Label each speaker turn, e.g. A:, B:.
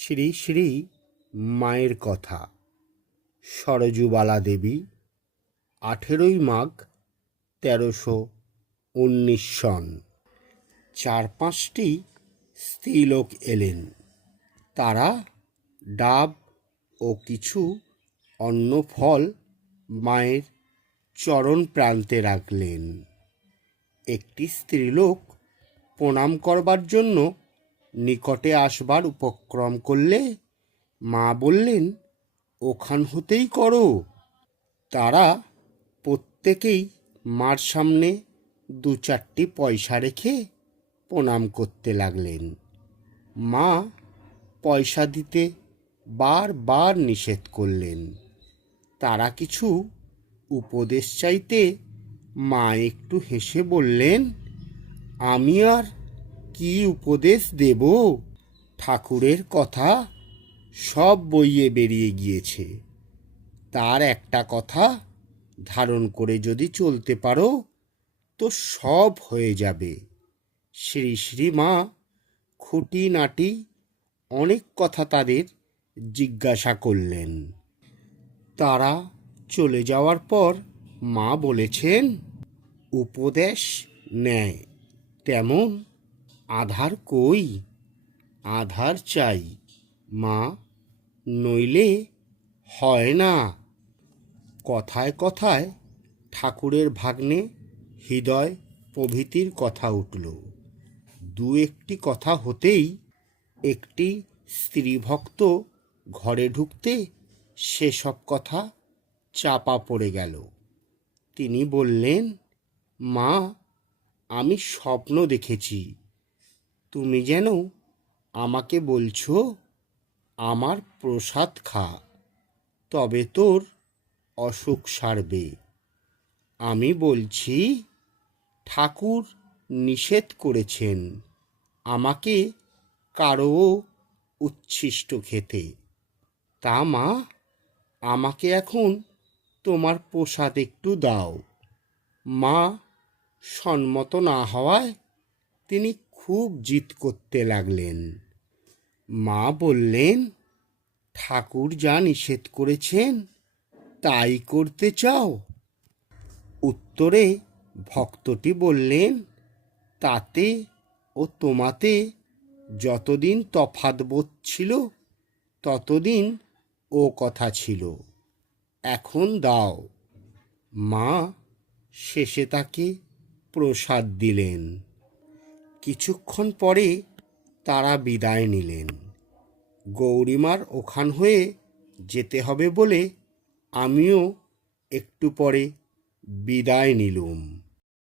A: শ্রী শ্রী মায়ের কথা। সরজুবালা দেবী আঠেরোই মাঘ, তেরোশো উনিশ সন। চার পাঁচটি স্ত্রীলোক এলেন। তারা ডাব ও কিছু অন্য ফল মায়ের চরণ প্রান্তে রাখলেন। একটি স্ত্রীলোক প্রণাম করবার জন্য নিকটে আসবার উপক্রম করলে মা বললেন, ওখান হতেই করো। তারা প্রত্যেকেই মার সামনে দু চারটি পয়সা রেখে প্রণাম করতে লাগলেন। মা পয়সা দিতে বারবার নিষেধ করলেন। তারা কিছু উপদেশ চাইতে মা একটু হেসে বললেন, আমি আর কি উপদেশ দেব? ঠাকুরের কথা সব বইয়ে বেরিয়ে গিয়েছে। তার একটা কথা ধারণ করে যদি চলতে পারো, তো সব হয়ে যাবে। শ্রী শ্রী মা খুঁটিনাটি অনেক কথা তাদের জিজ্ঞাসা করলেন। তারা চলে যাওয়ার পর মা বলেছেন, উপদেশ নেয়, তেমন আধার কই? আধার চাই, মা, নইলে হয় না। কথায় কথায় ঠাকুরের ভাগ্নে হৃদয় প্রভৃতির কথা উঠল। দু একটি কথা হতেই একটি স্ত্রী ভক্ত ঘরে ঢুকতে সেসব কথা চাপা পড়ে গেল। তিনি বললেন, মা, আমি স্বপ্ন দেখেছি। তুমি যেন আমাকে বলছো, আমার প্রসাদ খা, তবে তোর অসুখ সারবে। আমি বলছি, ঠাকুর নিষেধ করেছেন আমাকে কারও উচ্ছিষ্ট খেতে। তা মা, আমাকে এখন তোমার প্রসাদ একটু দাও। মা, সম্মত না হওয়ায় তিনি খুব জিদ করতে লাগলেন। মা বললেন, ঠাকুর যা নিষেধ করেছেন, তাই করতে চাও? উত্তরে ভক্তটি বললেন, তাতে ও তোমাতে যতদিন তফাৎ বোধ ছিল, ততদিন ও কথা ছিল। এখন দাও। মা শেষে তাকে প্রসাদ দিলেন। কিছুক্ষণ পরে তারা বিদায় নিলেন। গৌরীমার ওখান হয়ে যেতে হবে বলে আমিও একটু পরে বিদায় নিলুম।